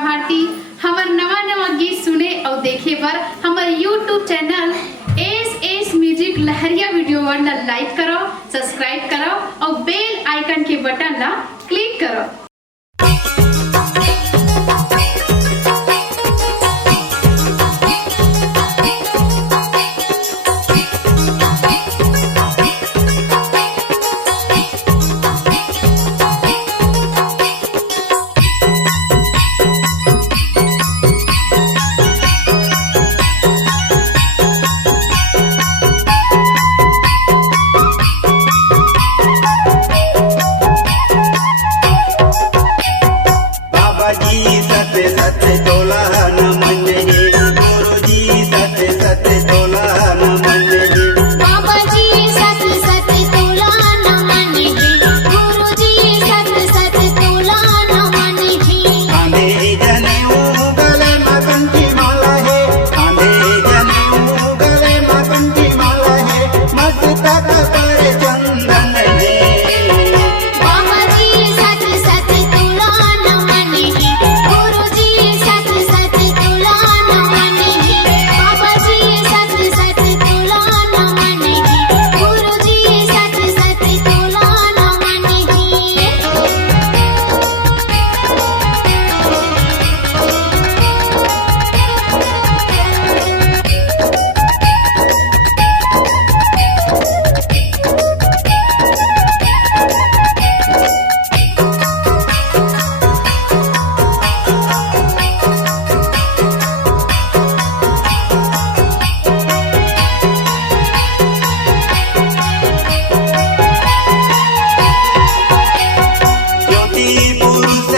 भारती। हमार नवा नवा गीत सुने और देखे बर हमार यूट्यूब चैनल एस म्यूजिक लहरिया वीडियो वन ला लाइक करो, सब्सक्राइब करो और बेल आइकन के बटन ला क्लिक करो। सत्य सत्य तोला न मंजरी, गुरुजी सत्य सत्य तोला न मंजरी, बाबाजी सत्य सत्य तोला न मंजरी, गुरुजी सत्य सत्य तोला न मंजरी। आंधे जनेऊ गले में कंठी माला है, आंधे जनेऊ गले में कंठी माला है, मस्तक पर चंदन है। बाबाजी सत्य सत्य तोला न मंजरी, गुरुजी सत्य सत्य तोला न मंजरी। बाबाजी सत्य सत्य तोला न मंजरी, गुरुजी सत्य सत्य तोला न मंजरी। ज्योति पुरुष